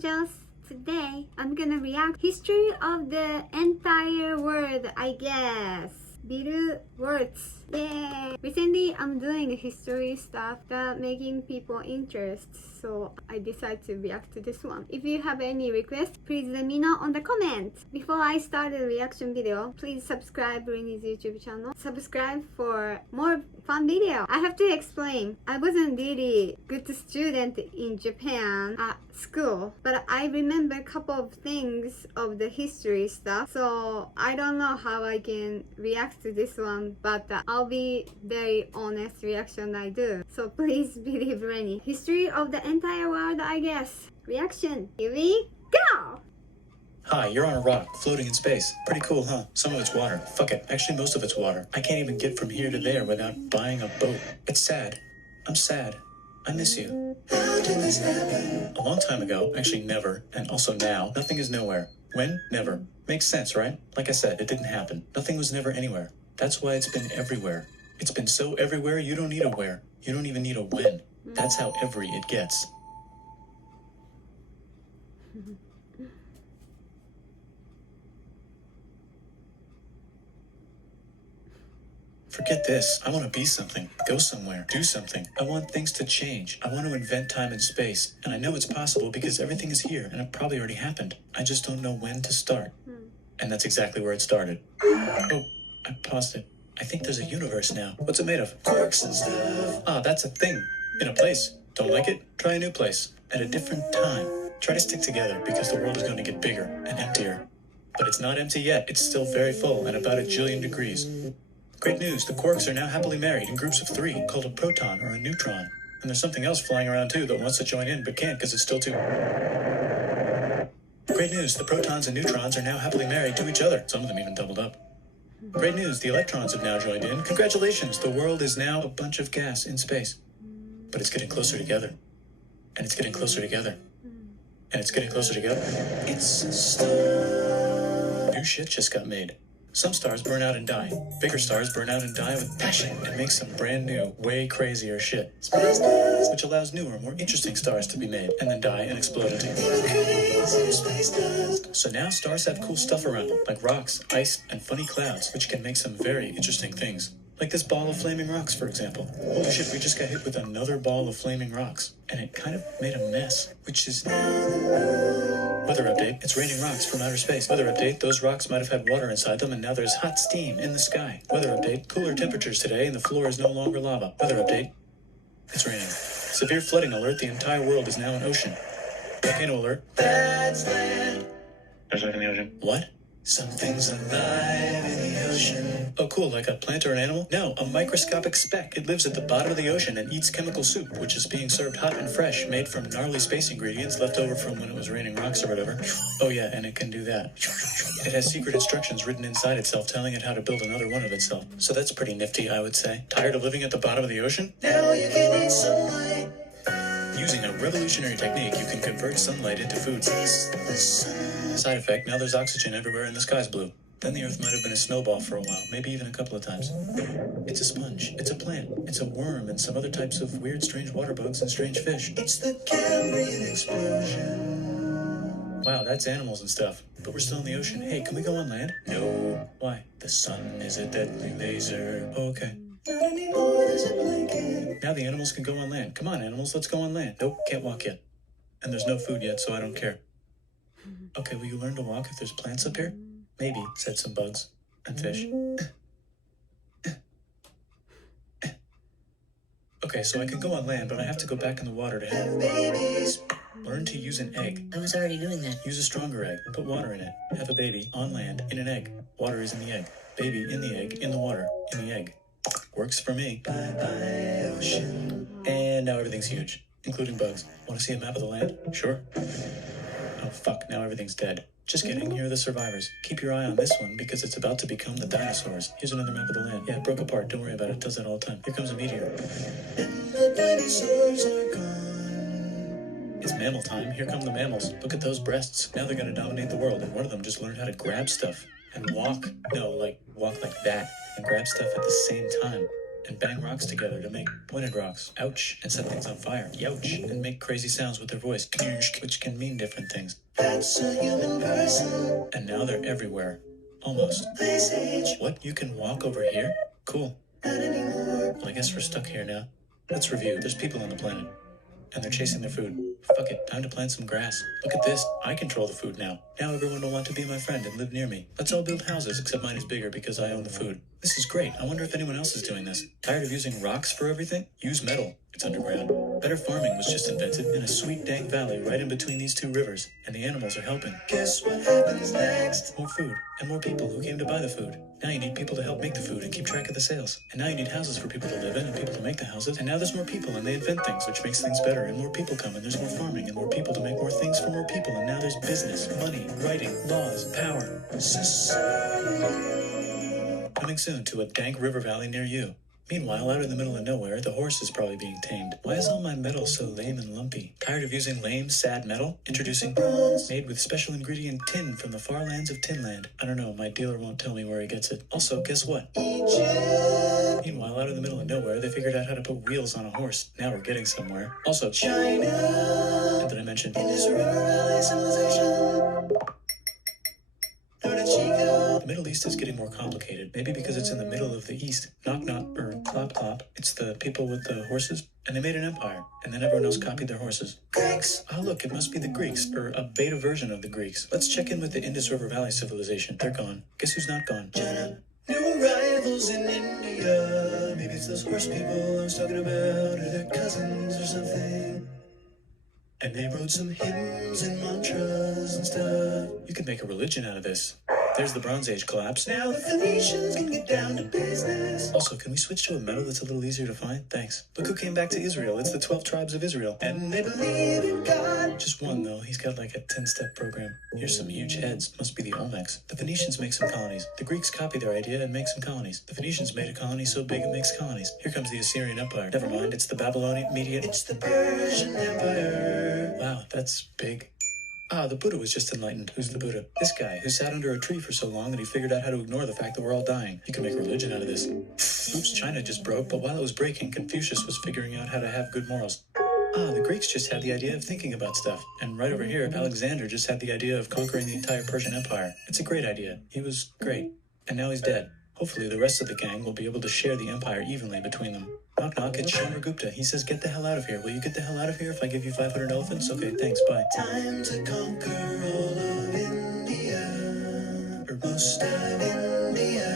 angels. Today I'm gonna react history of the entire world, I guess. Biru words. Yay! Recently I'm doing history stuff that making people interested, so I decided to react to this one. If you have any requests, please let me know on the comments. Before I start the reaction video, please subscribe to Rinny's YouTube channel. Subscribe for more fun video. I have to explain. I wasn't really good student in Japan at school, but I remember a couple of things of the history stuff, so I don't know how I can react to this one, but I'll be very honest reaction I do. So please believe Rennie. History of the entire world, I guess. Reaction. Here we go! Hi, you're on a rock, floating in space. Pretty cool, huh? Some of it's water. Fuck it. Actually, most of it's water. I can't even get from here to there without buying a boat. It's sad. I'm sad. I miss you. How did this happen? A long time ago, actually never, and also now, nothing is nowhere. When? Never. Makes sense, right? Like I said, it didn't happen. Nothing was never anywhere. That's why it's been everywhere. It's been so everywhere, you don't need a where. You don't even need a when. That's how every it gets. Forget this. I want to be something, go somewhere, do something. I want things to change. I want to invent time and space. And I know it's possible because everything is here and it probably already happened. I just don't know when to start. And that's exactly where it started. Oh, I paused it. I think there's a universe now. What's it made of? Quarks and stuff. Ah, that's a thing. In a place. Don't like it? Try a new place. At a different time. Try to stick together because the world is going to get bigger and emptier. But it's not empty yet. It's still very full and about 1 jillion degrees. Great news, the quarks are now happily married in groups of 3, called a proton or a neutron. And there's something else flying around too that wants to join in but can't because it's still too... Great news, the protons and neutrons are now happily married to each other. Some of them even doubled up. Great news, the electrons have now joined in. Congratulations, the world is now a bunch of gas in space. But it's getting closer together. And it's getting closer together. And it's getting closer together. It's a star. New shit just got made. Some stars burn out and die. Bigger stars burn out and die with passion and make some brand new, way crazier shit. Which allows newer, more interesting stars to be made and then die and explode into. So now stars have cool stuff around them, like rocks, ice, and funny clouds, which can make some very interesting things. Like this ball of flaming rocks, for example. Holy shit, we just got hit with another ball of flaming rocks. And it kind of made a mess, which is... Weather update, it's raining rocks from outer space. Weather update, those rocks might have had water inside them and now there's hot steam in the sky. Weather update, cooler temperatures today and the floor is no longer lava. Weather update, it's raining. Severe flooding alert, the entire world is now an ocean. Volcano alert, that's land. There's life in the ocean. What? Something's alive in the ocean. Oh cool, like a plant or an animal? No, a microscopic speck. It lives at the bottom of the ocean and eats chemical soup, which is being served hot and fresh, made from gnarly space ingredients left over from when it was raining rocks or whatever. Oh yeah, and it can do that. It has secret instructions written inside itself telling it how to build another one of itself. So that's pretty nifty, I would say. Tired of living at the bottom of the ocean? Now you can eat sunlight. Using a revolutionary technique, you can convert sunlight into food. Side effect, now there's oxygen everywhere and the sky's blue. Then the earth might have been a snowball for a while, maybe even a couple of times. It's a sponge, it's a plant, it's a worm and some other types of weird strange water bugs and strange fish. It's the Cambrian explosion. Wow, that's animals and stuff. But we're still in the ocean. Hey, can we go on land? No. Why? The sun is a deadly laser. Oh, okay. Not anymore, there's a blanket. Now the animals can go on land. Come on, animals, let's go on land. Nope, can't walk yet. And there's no food yet, so I don't care. Okay, will you learn to walk if there's plants up here? Maybe, said some bugs and fish. Okay, so I can go on land, but I have to go back in the water to have babies. Learn to use an egg. I was already doing that. Use a stronger egg. Put water in it. Have a baby on land in an egg. Water is in the egg. Baby in the egg, in the water, in the egg. Works for me. Bye-bye, ocean. And now everything's huge, including bugs. Want to see a map of the land? Sure. Oh, fuck, now everything's dead. Just kidding, here are the survivors. Keep your eye on this one because it's about to become the dinosaurs. Here's another map of the land. Yeah, it broke apart, don't worry about it, it does that all the time. Here comes a meteor. And the dinosaurs are gone. It's mammal time, here come the mammals. Look at those breasts. Now they're gonna dominate the world, and one of them just learned how to grab stuff. And walk. No, like, walk like that. And grab stuff at the same time. and bang rocks together to make pointed rocks, ouch, and set things on fire, youch, and make crazy sounds with their voice, which can mean different things. That's a human person. And now they're everywhere. Almost. Ice Age. What? You can walk over here? Cool. Not anymore. Well, I guess we're stuck here now. Let's review. There's people on the planet. And they're chasing their food. Fuck it, time to plant some grass. Look at this, I control the food now. Now everyone will want to be my friend and live near me. Let's all build houses, except mine is bigger because I own the food. This is great, I wonder if anyone else is doing this. Tired of using rocks for everything? Use metal, it's underground. Better farming was just invented in a sweet dank valley right in between these two rivers. And the animals are helping. Guess what happens next? More food, and more people who came to buy the food. Now you need people to help make the food and keep track of the sales. And now you need houses for people to live in and people to make the houses. And now there's more people and they invent things, which makes things better. And more people come and there's more farming and more people to make more things for more people. And now there's business, money, writing, laws, power. Society. Coming soon to a dank river valley near you. Meanwhile, out in the middle of nowhere, the horse is probably being tamed. Why is all my metal so lame and lumpy? Tired of using lame, sad metal? Introducing bronze, made with special ingredient tin from the far lands of Tinland. I don't know, my dealer won't tell me where he gets it. Also, guess what? Egypt. Meanwhile, out in the middle of nowhere, they figured out how to put wheels on a horse. Now we're getting somewhere. Also, China. And did I mention Indus Valley civilization? The Middle East is getting more complicated, maybe because it's in the middle of the East. Knock knock, or clop clop. It's the people with the horses, and they made an empire, and then everyone else copied their horses. Greeks! Oh look, it must be the Greeks, or a beta version of the Greeks. Let's check in with the Indus River Valley civilization. They're gone. Guess who's not gone? China. New arrivals in India. Maybe it's those horse people I was talking about, or their cousins or something. And they wrote some hymns and mantras and stuff. You could make a religion out of this. There's the Bronze Age collapse. Now the Phoenicians can get down to business. Also, can we switch to a metal that's a little easier to find? Thanks. Look who came back to Israel. It's the 12 tribes of Israel. And they believe in God. Just one, though. He's got like a 10-step program. Here's some huge heads. Must be the Olmecs. The Phoenicians make some colonies. The Greeks copy their idea and make some colonies. The Phoenicians made a colony so big it makes colonies. Here comes the Assyrian Empire. Never mind, it's the Babylonian Median. It's the Persian Empire. Wow, that's big. Ah, the Buddha was just enlightened. Who's the Buddha? This guy, who sat under a tree for so long that he figured out how to ignore the fact that we're all dying. You can make a religion out of this. Oops, China just broke, but while it was breaking, Confucius was figuring out how to have good morals. Ah, the Greeks just had the idea of thinking about stuff. And right over here, Alexander just had the idea of conquering the entire Persian Empire. It's a great idea. He was great. And now he's dead. Hopefully the rest of the gang will be able to share the empire evenly between them. Knock knock, it's Chandragupta. He says, get the hell out of here. Will you get the hell out of here if I give you 500 elephants? Okay, thanks, bye. Time to conquer all of India. Or most of India.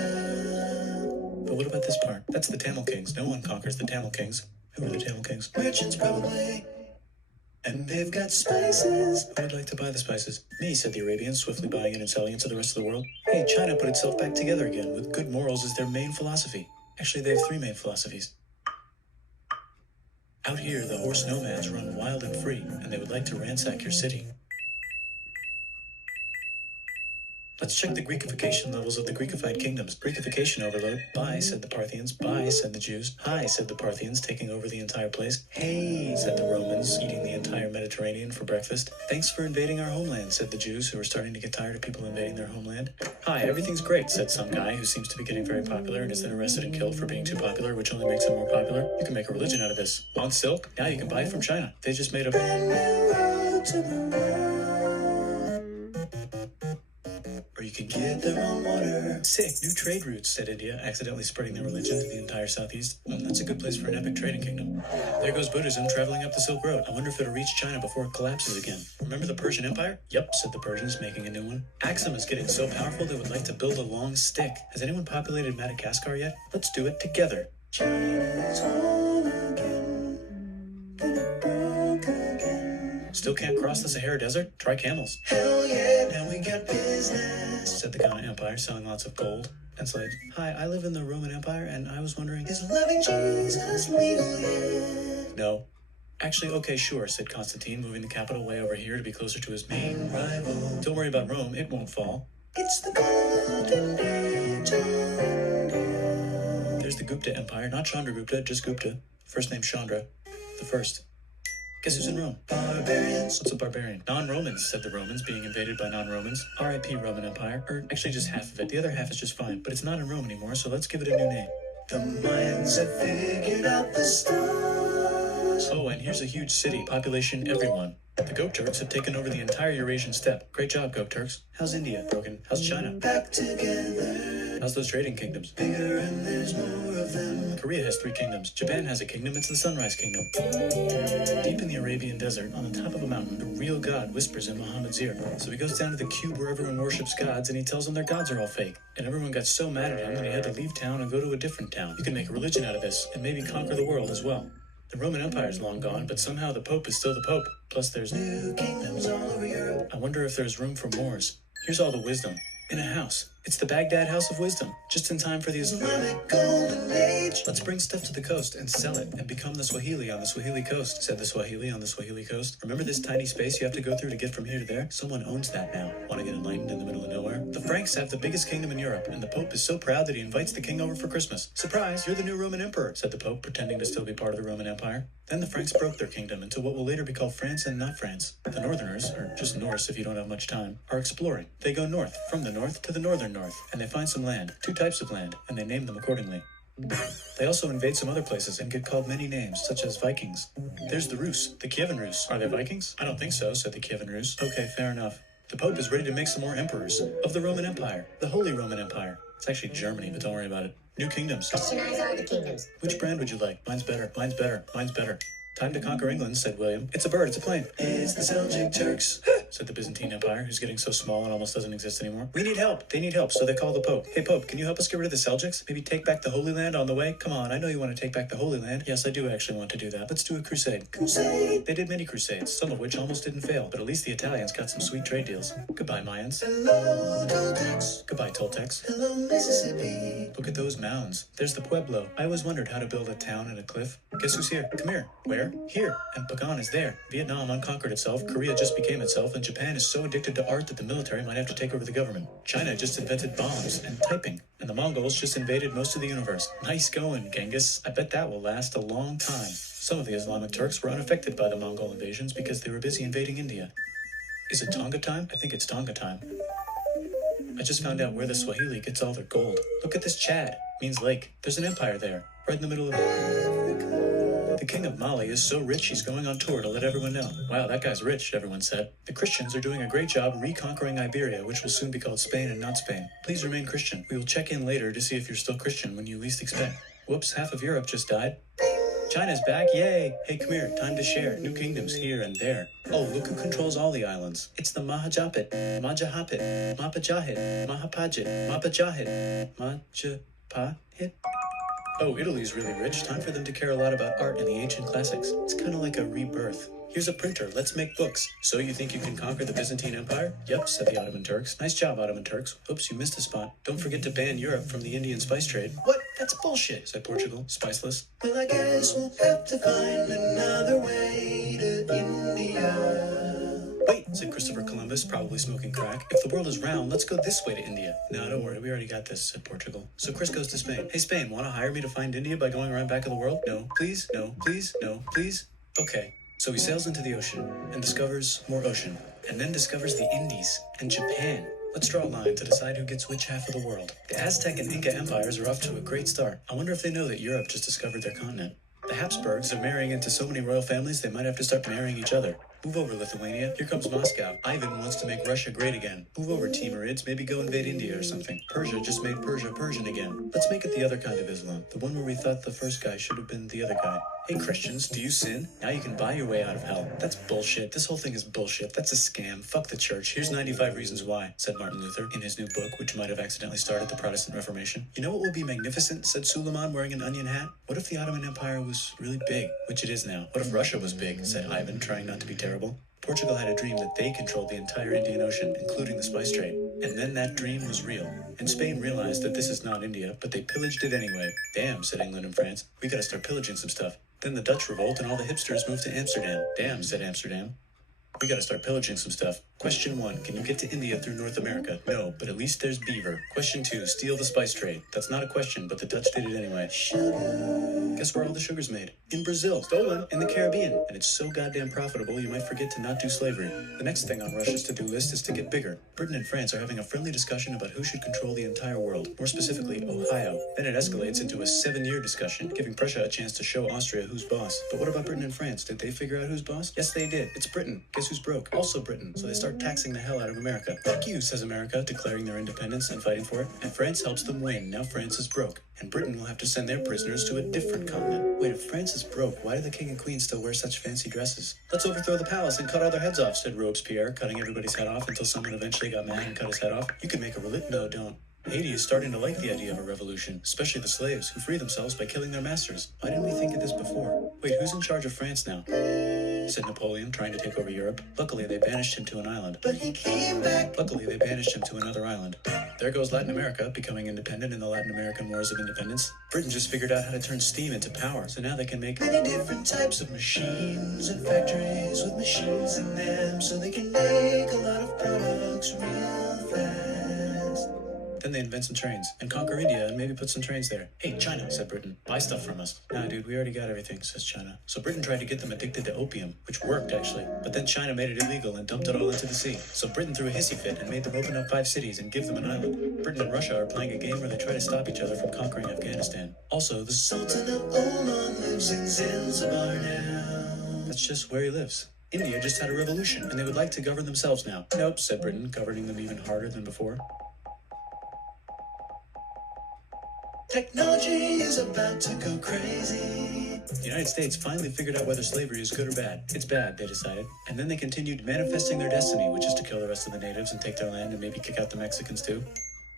But what about this part? That's the Tamil Kings. No one conquers the Tamil Kings. Who are the Tamil Kings? Merchants, probably. And they've got spices. Who would like to buy the spices? Me, said the Arabians, swiftly buying it and selling it to the rest of the world. Hey, China put itself back together again, with good morals as their main philosophy. Actually, they have 3 main philosophies. Out here, the horse nomads run wild and free, and they would like to ransack your city. Let's check the Greekification levels of the Greekified kingdoms. Greekification overload. Bye, said the Parthians. Bye, said the Jews. Hi, said the Parthians, taking over the entire place. Hey, said the Romans, eating the entire Mediterranean for breakfast. Thanks for invading our homeland, said the Jews, who were starting to get tired of people invading their homeland. Hi, everything's great, said some guy who seems to be getting very popular and is then arrested and killed for being too popular, which only makes him more popular. You can make a religion out of this. Want silk? Now you can buy it from China. They just made a brand new road to the world. Or you can get their own water. Sick, new trade routes, said India, accidentally spreading their religion to the entire southeast. That's a good place for an epic trading kingdom. There goes Buddhism traveling up the Silk Road. I wonder if it'll reach China before it collapses again. Remember the Persian Empire? Yep, said the Persians, making a new one. Axum is getting so powerful they would like to build a long stick. Has anyone populated Madagascar yet? Let's do it together. China's home again. Then it broke again. Still can't cross the Sahara Desert? Try camels. Hell yeah, now we got business, said the Ghana Empire, selling lots of gold and slaves. Hi, I live in the Roman Empire, and I was wondering, is loving Jesus legal yet? No. Actually, okay, sure, said Constantine, moving the capital way over here to be closer to his main rival. Don't worry about Rome, it won't fall. It's the golden age of India. There's the Gupta Empire, not Chandragupta, just Gupta. First name Chandra, the first. Guess who's in Rome? Barbarians. What's a barbarian? Non-Romans, said the Romans, being invaded by non-Romans. R.I.P. Roman Empire. Or actually just half of it. The other half is just fine. But it's not in Rome anymore, so let's give it a new name. The Mayans have figured out the stars. Oh, and here's a huge city, population everyone. The Goat Turks have taken over the entire Eurasian steppe. Great job, Goat Turks. How's India? Broken. How's China? Back together. How's those trading kingdoms? Bigger and there's more of them. Korea has 3 kingdoms. Japan has a kingdom. It's the Sunrise Kingdom. Deep in the Arabian desert, on the top of a mountain, a real god whispers in Muhammad's ear. So he goes down to the cube where everyone worships gods, and he tells them their gods are all fake. And everyone got so mad at him that he had to leave town and go to a different town. You can make a religion out of this, and maybe conquer the world as well. The Roman Empire is long gone, but somehow the Pope is still the Pope. Plus there's new kingdoms all over Europe. I wonder if there's room for Moors. Here's all the wisdom. In a house. It's the Baghdad House of Wisdom. Just in time for the Islamic Golden Age. Let's bring stuff to the coast and sell it and become the Swahili on the Swahili coast, said the Swahili on the Swahili coast. Remember this tiny space you have to go through to get from here to there? Someone owns that now. Want to get enlightened in the middle of nowhere? The Franks have the biggest kingdom in Europe, and the Pope is so proud that he invites the king over for Christmas. Surprise, you're the new Roman emperor, said the Pope, pretending to still be part of the Roman Empire. Then the Franks broke their kingdom into what will later be called France and not France. The Northerners, or just Norse if you don't have much time, are exploring. They go north, from the north to the northern north, and they find some land, 2 types of land, and they name them accordingly. They also invade some other places and get called many names, such as Vikings. There's the Rus, the Kievan Rus. Are they Vikings? I don't think so, said the Kievan Rus. Okay, fair enough. The Pope is ready to make some more emperors of the Roman Empire, the Holy Roman Empire. It's actually Germany, but don't worry about it. New kingdoms. Christianize all the kingdoms. Which brand would you like? Mine's better, mine's better, mine's better. Time to conquer England, said William. It's a bird, it's a plane. It's the Seljuk Turks, said the Byzantine Empire, who's getting so small and almost doesn't exist anymore. We need help. They need help, so they call the Pope. Hey, Pope, can you help us get rid of the Seljuks? Maybe take back the Holy Land on the way? Come on, I know you want to take back the Holy Land. Yes, I do actually want to do that. Let's do a crusade. Crusade! They did many crusades, some of which almost didn't fail, but at least the Italians got some sweet trade deals. Goodbye, Mayans. Hello, Toltecs. Goodbye, Toltecs. Hello, Mississippi. Look at those mounds. There's the Pueblo. I always wondered how to build a town in a cliff. Guess who's here? Come here. Where? Here. And Pagan is there. Vietnam unconquered itself, Korea just became itself, and Japan is so addicted to art that the military might have to take over the government. China just invented bombs and typing, and the Mongols just invaded most of the universe. Nice going, Genghis. I bet that will last a long time. Some of the Islamic Turks were unaffected by the Mongol invasions because they were busy invading India. Is it Tonga time? I think it's Tonga time. I just found out where the Swahili gets all their gold. Look at this Chad. Means lake. There's an empire there, right in the middle of Africa. The king of Mali is so rich he's going on tour to let everyone know. Wow, that guy's rich, everyone said. The Christians are doing a great job reconquering Iberia, which will soon be called Spain and not Spain. Please remain Christian. We will check in later to see if you're still Christian when you least expect. Whoops, half of Europe just died. China's back, yay! Hey, come here, time to share. New kingdoms here and there. Oh, look who controls all the islands. It's the Mahajapit, Majahapit, Mapajahit, Mahapajit, Mapajahit, Majapahit. Oh, Italy's really rich. Time for them to care a lot about art and the ancient classics. It's kind of like a rebirth. Here's a printer. Let's make books. So you think you can conquer the Byzantine Empire? Yep, said the Ottoman Turks. Nice job, Ottoman Turks. Oops, you missed a spot. Don't forget to ban Europe from the Indian spice trade. What? That's bullshit, said Portugal, spiceless. Well, I guess we'll have to find another way to India. Wait, said Christopher Columbus, probably smoking crack. If the world is round, let's go this way to India. No, don't worry, we already got this, said Portugal. So Chris goes to Spain. Hey, Spain, want to hire me to find India by going around back of the world? No, please, no, please, no, please. Okay. So he sails into the ocean and discovers more ocean, and then discovers the Indies and Japan. Let's draw a line to decide who gets which half of the world. The Aztec and Inca empires are off to a great start. I wonder if they know that Europe just discovered their continent. The Habsburgs are marrying into so many royal families they might have to start marrying each other. Move over, Lithuania. Here comes Moscow. Ivan wants to make Russia great again. Move over, Timurids. Maybe go invade India or something. Persia just made Persia Persian again. Let's make it the other kind of Islam. The one where we thought the first guy should have been the other guy. Hey, Christians, do you sin? Now you can buy your way out of hell. That's bullshit. This whole thing is bullshit. That's a scam. Fuck the church. Here's 95 reasons why, said Martin Luther in his new book, which might have accidentally started the Protestant Reformation. You know what would be magnificent, said Suleiman wearing an onion hat? What if the Ottoman Empire was really big, which it is now? What if Russia was big, said Ivan, trying not to be terrible. Portugal had a dream that they controlled the entire Indian Ocean, including the spice trade. And then that dream was real. And Spain realized that this is not India, but they pillaged it anyway. Damn, said England and France. We gotta start pillaging some stuff. Then the Dutch revolt and all the hipsters moved to Amsterdam. Damn, said Amsterdam. We gotta start pillaging some stuff. Question 1. Can you get to India through North America? No, but at least there's beaver. Question 2. Steal the spice trade. That's not a question, but the Dutch did it anyway. Sugar. Guess where all the sugar's made? In Brazil. Stolen. In the Caribbean. And it's so goddamn profitable, you might forget to not do slavery. The next thing on Russia's to-do list is to get bigger. Britain and France are having a friendly discussion about who should control the entire world. More specifically, Ohio. Then it escalates into a 7-year discussion, giving Prussia a chance to show Austria who's boss. But what about Britain and France? Did they figure out who's boss? Yes, they did. It's Britain. Guess who's broke? Also Britain. So they start taxing the hell out of America. Fuck you, says America, declaring their independence and fighting for it. And France helps them win. Now France is broke. And Britain will have to send their prisoners to a different continent. Wait, if France is broke, why do the king and queen still wear such fancy dresses? Let's overthrow the palace and cut all their heads off, said Robespierre, cutting everybody's head off until someone eventually got mad and cut his head off. You could make a No, don't. Haiti is starting to like the idea of a revolution, especially the slaves, who free themselves by killing their masters. Why didn't we think of this before? Wait, who's in charge of France now? Said Napoleon, trying to take over Europe. Luckily, they banished him to an island. But he came back. Luckily, they banished him to another island. There goes Latin America, becoming independent in the Latin American Wars of Independence. Britain just figured out how to turn steam into power, so now they can make many different types of machines and factories with machines in them, so they can make a lot of products real fast. Then they invent some trains and conquer India and maybe put some trains there. Hey, China, said Britain, buy stuff from us. Nah, dude, we already got everything, says China. So Britain tried to get them addicted to opium, which worked, actually. But then China made it illegal and dumped it all into the sea. So Britain threw a hissy fit and made them open up 5 cities and give them an island. Britain and Russia are playing a game where they try to stop each other from conquering Afghanistan. Also, the Sultan of Oman lives in Zanzibar now. That's just where he lives. India just had a revolution, and they would like to govern themselves now. Nope, said Britain, governing them even harder than before. Technology is about to go crazy. The United States finally figured out whether slavery is good or bad. It's bad, they decided. And then they continued manifesting their destiny, which is to kill the rest of the natives and take their land and maybe kick out the Mexicans too.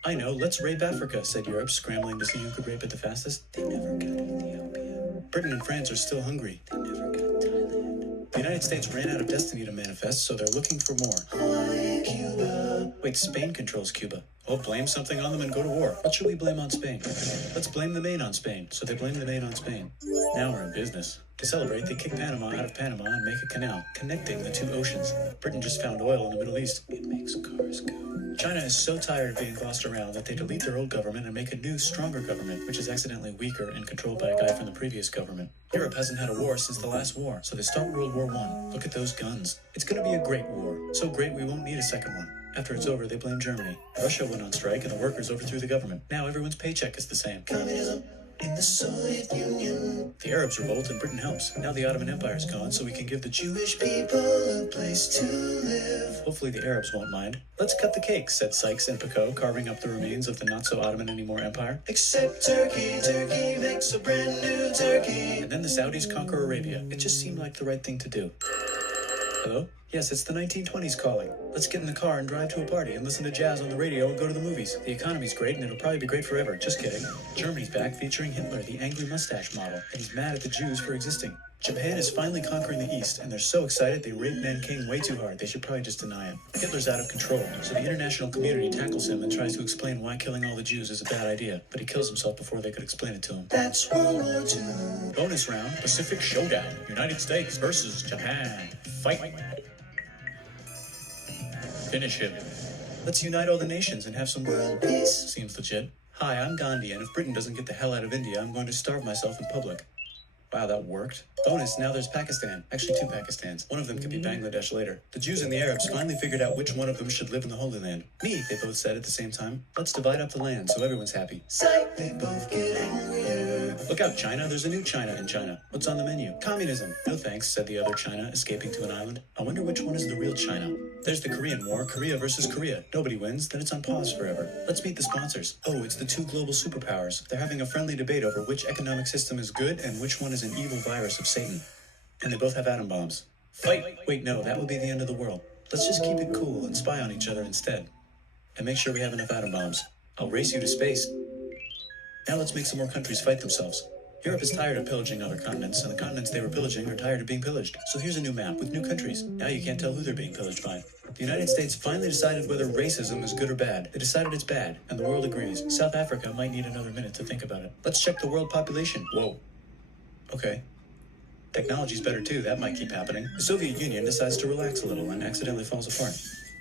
I know, let's rape Africa, said Europe, scrambling to see who could rape it the fastest. They never got Ethiopia. Britain and France are still hungry. They never got Thailand. The United States ran out of destiny to manifest, so they're looking for more. Hawaii, Cuba. Wait, Spain controls Cuba. Oh, blame something on them and go to war. What should we blame on Spain? Let's blame the Maine on Spain. So they blame the Maine on Spain. Now we're in business. To celebrate, they kick Panama out of Panama and make a canal, connecting the 2 oceans. Britain just found oil in the Middle East. It makes cars go. China is so tired of being bossed around that they delete their old government and make a new, stronger government, which is accidentally weaker and controlled by a guy from the previous government. Europe hasn't had a war since the last war, so they start World War I. Look at those guns. It's gonna be a great war. So great we won't need a second one. After it's over, they blame Germany. Russia went on strike and the workers overthrew the government. Now everyone's paycheck is the same. Communism in the Soviet Union. The Arabs revolt and Britain helps. Now the Ottoman Empire's gone, so we can give the Jewish people a place to live. Hopefully the Arabs won't mind. Let's cut the cake, said Sykes and Picot, carving up the remains of the not-so-Ottoman-anymore empire. Except Turkey. Turkey makes a brand new Turkey. And then the Saudis conquer Arabia. It just seemed like the right thing to do. Hello? Yes, it's the 1920s calling. Let's get in the car and drive to a party and listen to jazz on the radio and go to the movies. The economy's great and it'll probably be great forever. Just kidding. Germany's back featuring Hitler, the angry mustache model, and he's mad at the Jews for existing. Japan is finally conquering the East, and they're so excited they rape Nanking way too hard. They should probably just deny it. Hitler's out of control, so the international community tackles him and tries to explain why killing all the Jews is a bad idea, but he kills himself before they could explain it to him. That's World War II. Bonus round, Pacific Showdown. United States versus Japan. Fight. Finish him. Let's unite all the nations and have some world peace. Seems legit. Hi, I'm Gandhi, and if Britain doesn't get the hell out of India, I'm going to starve myself in public. Wow, that worked. Bonus, now there's Pakistan. Actually, 2 Pakistans. One of them could be Bangladesh later. The Jews and the Arabs finally figured out which one of them should live in the Holy Land. Me, they both said at the same time. Let's divide up the land so everyone's happy. Psych, they both get angrier. Look out, China. There's a new China in China. What's on the menu? Communism. No thanks, said the other China, escaping to an island. I wonder which one is the real China. There's the Korean War, Korea versus Korea. Nobody wins, then it's on pause forever. Let's meet the sponsors. Oh, it's the 2 global superpowers. They're having a friendly debate over which economic system is good and which one is an evil virus of Satan. And they both have atom bombs. Fight! Wait, no, that would be the end of the world. Let's just keep it cool and spy on each other instead. And make sure we have enough atom bombs. I'll race you to space. Now let's make some more countries fight themselves. Europe is tired of pillaging other continents, and the continents they were pillaging are tired of being pillaged. So here's a new map with new countries. Now you can't tell who they're being pillaged by. The United States finally decided whether racism is good or bad. They decided it's bad, and the world agrees. South Africa might need another minute to think about it. Let's check the world population. Whoa. Okay. Technology's better too, that might keep happening. The Soviet Union decides to relax a little and accidentally falls apart.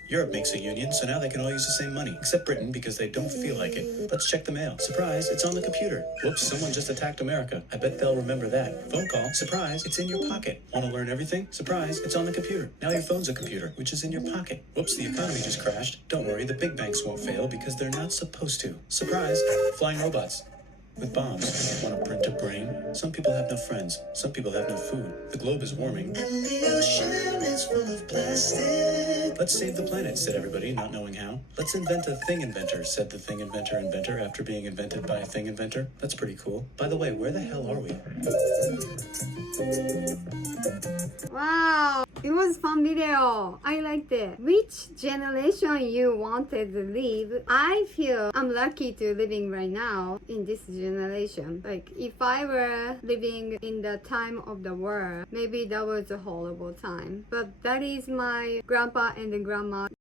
Europe makes a union, so now they can all use the same money, except Britain because they don't feel like it. Let's check the mail. Surprise, it's on the computer. Whoops, someone just attacked America. I bet they'll remember that. Phone call. Surprise, it's in your pocket. Want to learn everything? Surprise, it's on the computer. Now your phone's a computer, which is in your pocket. Whoops, the economy just crashed. Don't worry, the big banks won't fail because they're not supposed to. Surprise, flying robots. With bombs. Want to print a brain? Some people have no friends. Some people have no food. The globe is warming. And the ocean is full of plastic. Let's save the planet, said everybody, not knowing how. Let's invent a thing inventor, said the thing inventor after being invented by a thing inventor. That's pretty cool. By the way, where the hell are we? Wow, it was fun video. I liked it. Which generation you wanted to live? I feel I'm lucky to living right now in this generation. Like if I were living in the time of the war, maybe that was a horrible time. But that is my grandpa and grandma